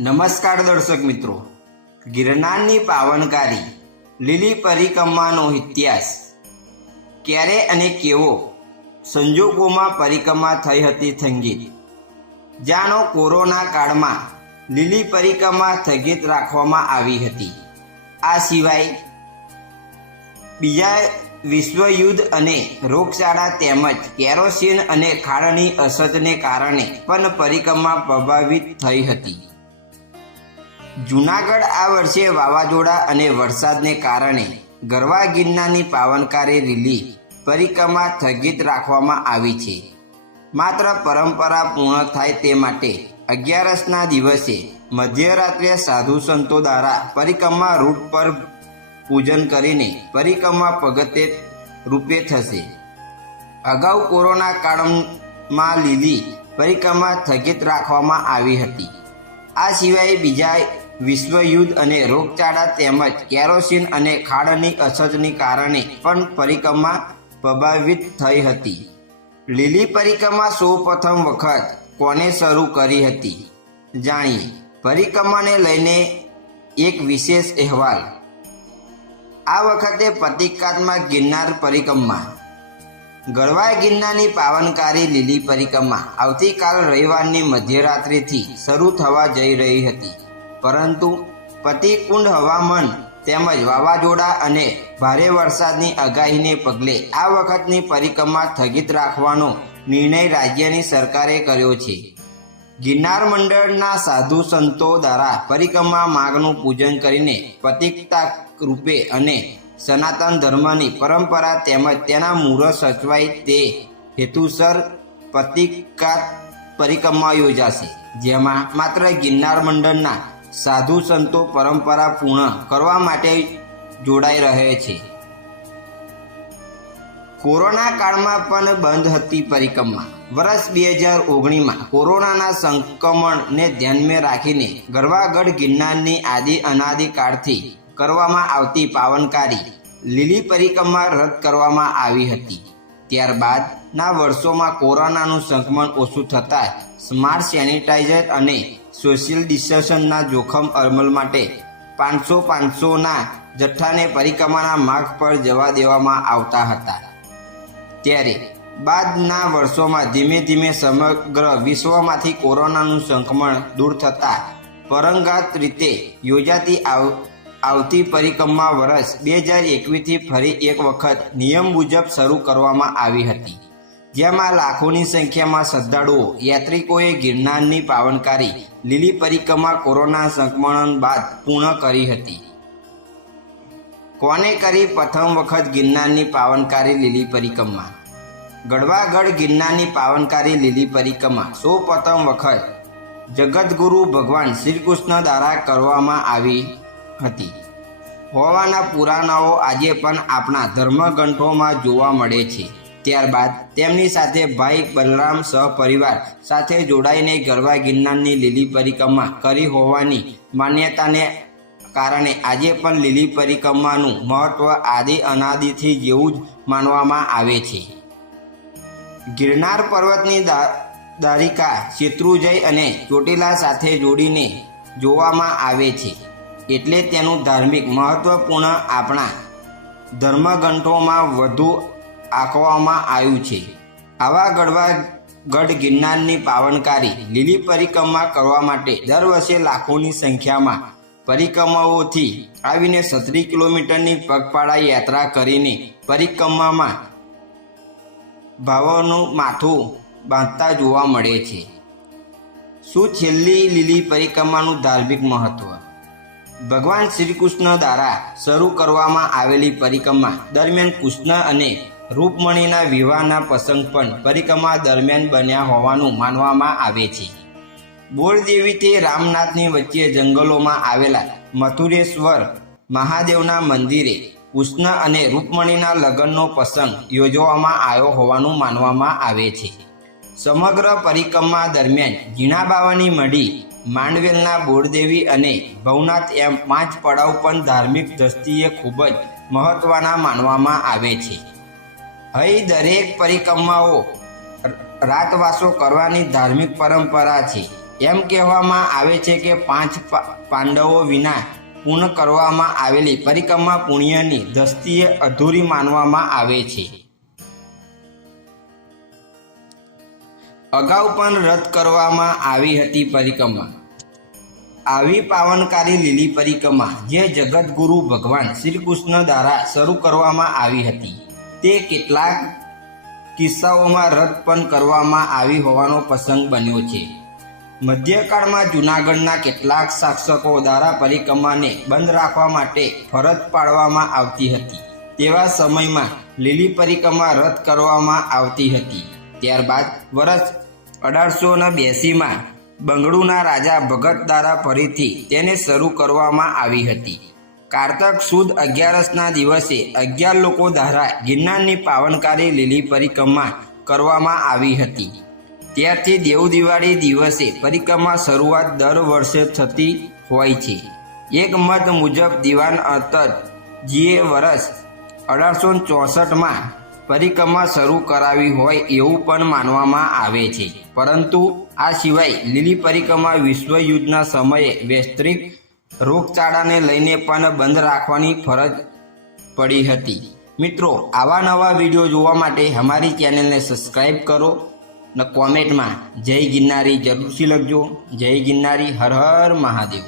નમસ્કાર દર્શક મિત્રો, ગિરનારની પાવનકારી લીલી પરિક્રમાનો ઇતિહાસ ક્યારે અને કેવો સંજોગોમાં પરિક્રમા થઈ હતી સ્થગિત? જાણો, કોરોના કાળમાં લીલી પરિક્રમા સ્થગિત રાખવામાં આવી હતી. આ સિવાય બીજા વિશ્વયુદ્ધ અને રોગચાળા તેમજ કેરોસીન અને ખાંડની અછતને કારણે પણ પરિક્રમા પ્રભાવિત થઈ હતી. જૂનાગઢ આ વર્ષે વાવાઝોડા અને વરસાદને કારણે ગરવા ગિરનારની પાવનકારી લીલી પરિક્રમા સ્થગિત રાખવામાં આવી છે. માત્ર પરંપરા પૂર્ણ થાય તે માટે 11ના દિવસે મધ્યરાત્રે સાધુ સંતો દ્વારા પરિક્રમા રૂટ પર પૂજન કરીને પરિક્રમા પગતે રૂપે થશે. અગાઉ કોરોના કાળમાં લીલી પરિક્રમા સ્થગિત રાખવામાં આવી હતી. આ સિવાય બીજા વિશ્વયુદ્ધ અને રોગચાળા તેમજ કેરોસીન અને ખાંડની અછતને કારણે પણ પરિક્રમા પ્રભાવિત થઈ હતી. લીલી પરિક્રમા સૌપ્રથમ વખત કોને શરૂ કરી હતી? જાણીએ પરિક્રમાને લઈને એક વિશેષ અહેવાલ. આ વખતે પ્રતિકાત્મક ગિરનાર પરિક્રમા. ગરવા ગિરનારની પાવનકારી લીલી પરિક્રમા આવતીકાલ રવિવારની મધ્યરાત્રિથી શરૂ થવા જઈ રહી હતી, પરંતુ પ્રતિકૂળ હવામાન તેમજ વાવાઝોડા અને ભારે વરસાદની આગાહીને પગલે આ વખતની પરિક્રમા સ્થગિત રાખવાનો નિર્ણય રાજ્યની સરકારે કર્યો છે. ગિરનાર મંડળના સાધુ સંતો દ્વારા પરિક્રમા માર્ગનું પૂજન કરીને પ્રતીકતા રૂપે અને સનાતન ધર્મની પરંપરા તેમજ તેના મૂળ સચવાય તે હેતુસર પ્રતિકાત્મક પરિક્રમા યોજાશે, જેમાં માત્ર ગિરનાર મંડળના સાધુ સંતો પરંપરા પૂર્ણ કરવા માટે જોડાઈ રહે છે. કોરોના કાળમાં પણ બંધ હતી પરિક્રમા. વર્ષ 2019માં કોરોનાના સંક્રમણને ધ્યાનમાં રાખીને ગરવાગઢ ગિરનારની આદિ અનાદિ કાળથી કરવામાં આવતી પાવનકારી લીલી પરિક્રમા રદ કરવામાં આવી હતી. ત્યારબાદના વર્ષોમાં કોરોનાનું સંક્રમણ ઓછું થતાં સ્માર્ટ સેનિટાઈઝર અને સોશિયલ ડિસ્ટન્સના જોખમ અમલ માટે 500-500ના જથ્થાને પરિક્રમાના માર્ગ પર જવા દેવામાં આવતા હતા. ત્યારે બાદના વર્ષોમાં ધીમે ધીમે સમગ્ર વિશ્વમાંથી કોરોનાનું સંક્રમણ દૂર થતાં પરંપરાગત રીતે યોજાતી આવતી પરિક્રમા વર્ષ 2021થી ફરી એક વખત નિયમ મુજબ શરૂ કરવામાં આવી હતી, જેમાં લાખોની સંખ્યામાં શ્રદ્ધાળુઓ યાત્રિકોએ ગિરનારની પાવનકારી લીલી પરિક્રમા કોરોના સંક્રમણ બાદ પૂર્ણ કરી હતી. કોને કરી પ્રથમ વખત ગિરનારની પાવનકારી લીલી પરિક્રમા? ગરવાગઢ ગિરનારની પાવનકારી લીલી પરિક્રમા સૌ પ્રથમ વખત જગતગુરુ ભગવાન શ્રી કૃષ્ણ દ્વારા કરવામાં આવી હતી હોવાના પુરાણાઓ આજે પણ આપણા ધર્મગ્રંથોમાં જોવા મળે છે. ત્યારબાદ તેમની સાથે ભાઈ બલરામ સહપરિવાર સાથે જોડાઈને ગરવા ગિરનારની લીલી પરિક્રમા કરી હોવાની માન્યતાને કારણે આજે પણ લીલી પરિક્રમાનું મહત્વ આદિ અનાદિથી જેવું જ માનવામાં આવે છે. ગિરનાર પર્વતની દ્વારિકા શેત્રુંજય અને ચોટીલા સાથે જોડીને જોવામાં આવે છે, એટલે તેનું ધાર્મિક મહત્વપૂર્ણ આપણા ધર્મગ્રંથોમાં વધુ આંકવામાં આવ્યું છે. આવા ગરવાગઢ ગિરનારની પાવનકારી લીલી પરિક્રમા કરવા માટે દર વર્ષે લાખોની સંખ્યામાં પરિક્રમાઓથી આવીને 36 કિલોમીટરની પગપાળા યાત્રા કરીને પરિક્રમામાં ભાવોનું માથું બાંધતા જોવા મળે છે. શું છેલ્લી લીલી પરિક્રમાનું ધાર્મિક મહત્વ? ભગવાન શ્રી કૃષ્ણ દ્વારા શરૂ કરવામાં આવેલી પરિક્રમા દરમિયાન કૃષ્ણ અને રૂકમણીના વિવાહના પ્રસંગ પણ પરિક્રમા દરમિયાન બન્યા હોવાનું માનવામાં આવે છે. બોળદેવીથી રામનાથની વચ્ચે જંગલોમાં આવેલા મથુરેશ્વર મહાદેવના મંદિરે કૃષ્ણ અને રૂકમણીના લગ્નનો પ્રસંગ યોજવામાં આવ્યો હોવાનું માનવામાં આવે છે. સમગ્ર પરિક્રમા દરમિયાન જીણાબાવાની મઢી, માંડવેલના બોળદેવી અને ભવનાથ એમ 5 પડાવ પણ ધાર્મિક દ્રષ્ટિએ ખૂબ જ મહત્વના માનવામાં આવે છે. અહીં દરેક પરિક્રમાઓ રાતવાસો કરવાની ધાર્મિક પરંપરા છે. એમ કહેવામાં આવે છે કે 5 પાંડવો વિના પૂર્ણ કરવામાં આવેલી પરિક્રમા પુણ્યની દ્રષ્ટિએ અધૂરી માનવામાં આવે છે. અગાઉ પણ રદ કરવામાં આવી હતી પરિક્રમા. આવી પાવનકારી લીલી પરિક્રમા જે જગતગુરુ ભગવાન શ્રી કૃષ્ણ દ્વારા શરૂ કરવામાં આવી હતી તે કેટલાક કિસ્સાઓમાં રદ પણ કરવામાં આવી હોવાનો પ્રસંગ બન્યો છે. મધ્યકાળમાં જૂનાગઢના કેટલાક શાસકો દ્વારા પરિક્રમાને બંધ રાખવા માટે ફરજ પાડવામાં આવતી હતી. તેવા સમયમાં લીલી પરિક્રમા રદ કરવામાં આવતી હતી. ત્યારબાદ વર્ષ 1882માં બંગડુના રાજા ભગત દ્વારા ફરીથી તેને શરૂ કરવામાં આવી હતી. કારતક સુદ 11ના દિવસે 11 લોકો દ્વારા ગિરનારની પાવનકારી લીલી પરિક્રમા કરવામાં આવી હતી. ત્યારથી દેવ દિવાળી દિવસે પરિક્રમા શરૂઆત દર વર્ષે થતી હોય છે. એક મત મુજબ દિવાન અતરજીએ વર્ષ 1864માં પરિક્રમા શરૂ કરાવી હોય એવું પણ માનવામાં આવે છે. પરંતુ આ સિવાય લીલી પરિક્રમા વિશ્વયુદ્ધના સમયે વૈશ્વિક રોગચાળાને લઈને પણ બંધ રાખવાની ફરજ પડી હતી. મિત્રો, આવા નવા વિડીયો જોવા માટે અમારી ચેનલને સબસ્ક્રાઈબ કરો ને કોમેન્ટમાં જય ગિરનારી જરૂરથી લખજો. જય ગિરનારી, હર હર મહાદેવ.